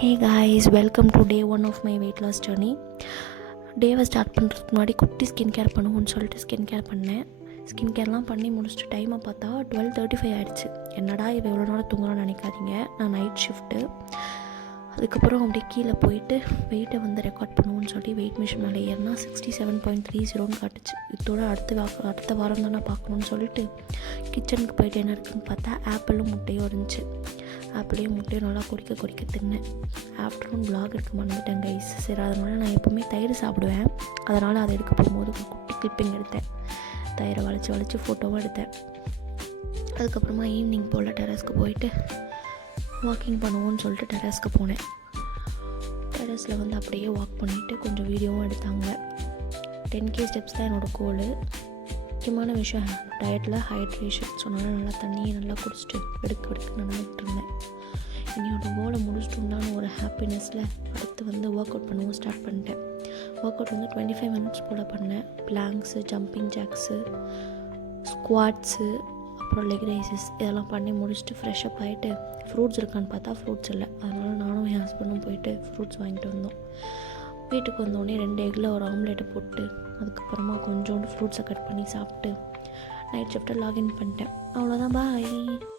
Hey guys, welcome to day 1 of my weight loss journey. டேவை start பண்ணுறதுக்கு முன்னாடி குட்டி ஸ்கின் கேர் பண்ணுவோம்னு சொல்லிட்டு ஸ்கின் கேர் பண்ணேன். ஸ்கின் கேர்லாம் பண்ணி முடிச்சுட்டு டைமை பார்த்தா 12:35 ஆகிடுச்சு. என்னடா இவ எவ்வளோ நேரம் தூங்கணும்னு நினைக்காதீங்க, நான் நைட் ஷிஃப்ட்டு. அதுக்கப்புறம் அப்படியே கீழே போயிட்டு வெயிட்டை வந்து ரெக்கார்ட் பண்ணுவோன்னு சொல்லி வெயிட் மிஷின் மேலே ஏறினா 67.30 காட்டுச்சு. இதோட அடுத்த வாரம் தான் நான் பார்க்கணுன்னு சொல்லிட்டு கிச்சனுக்கு போயிட்டு என்ன இருக்குதுன்னு பார்த்தா ஆப்பிளும் முட்டையும் இருந்துச்சு. ஆப்பிளையும் முட்டையும் நல்லா கொறிக்க தின்னேன். ஆஃப்டர்நூன் vlog எடுக்க மறந்துட்டேன் கைஸ். சரி, அதனால் நான் எப்போவுமே தயிர் சாப்பிடுவேன். அதனால் அதை எடுக்க போகும்போது ஒரு குட்டி கிளிப்பிங் எடுத்தேன். தயிரை வளைச்சி ஃபோட்டோவும் எடுத்தேன். அதுக்கப்புறமா ஈவினிங் போல் டெரஸ்க்கு போயிட்டு வாக்கிங் பண்ணுவோன்னு சொல்லிட்டு டெரஸ்க்கு போனேன். டெரஸில் வந்து அப்படியே வாக் பண்ணிவிட்டு கொஞ்சம் வீடியோவும் எடுத்தாங்க. 10K ஸ்டெப்ஸ் தான் என்னோடய கோலு. முக்கியமான விஷயம் டயட்டில் ஹைட்ரேஷன். ஸோ நல்லா தண்ணியை நல்லா குடிச்சிட்டு வெடுக்கு நடந்துகிட்டு இருந்தேன். என்னோடய கோலை முடிச்சிட்டோம்னான்னு ஒரு ஹாப்பினஸில் அடுத்து வந்து ஒர்க் அவுட் பண்ணவும் ஸ்டார்ட் பண்ணிட்டேன். ஒர்க் அவுட் வந்து 25 மினிட்ஸ் போல் பண்ணேன். பிளாங்க்ஸு, ஜம்பிங் ஜாக்ஸு, ஸ்குவாட்ஸு, அப்புறம் லெக் ரைசஸ் இதெல்லாம் பண்ணி முடிச்சுட்டு ஃப்ரெஷ்அப் ஆகிட்டு ஃப்ரூட்ஸ் இருக்கான்னு பார்த்தா ஃப்ரூட்ஸ் இல்லை. அதனால் நானும் என் ஹஸ்பண்டும் போயிட்டு ஃப்ரூட்ஸ் வாங்கிட்டு வந்தோம். வீட்டுக்கு வந்தோடனே 2 எக்கில் ஒரு ஆம்லேட்டை போட்டு அதுக்கப்புறமா கொஞ்சோண்டு ஃப்ரூட்ஸை கட் பண்ணி சாப்பிட்டு நைட் ஷிஃப்ட்டை லாகின் பண்ணிட்டேன். அவ்வளோதான், பாய்.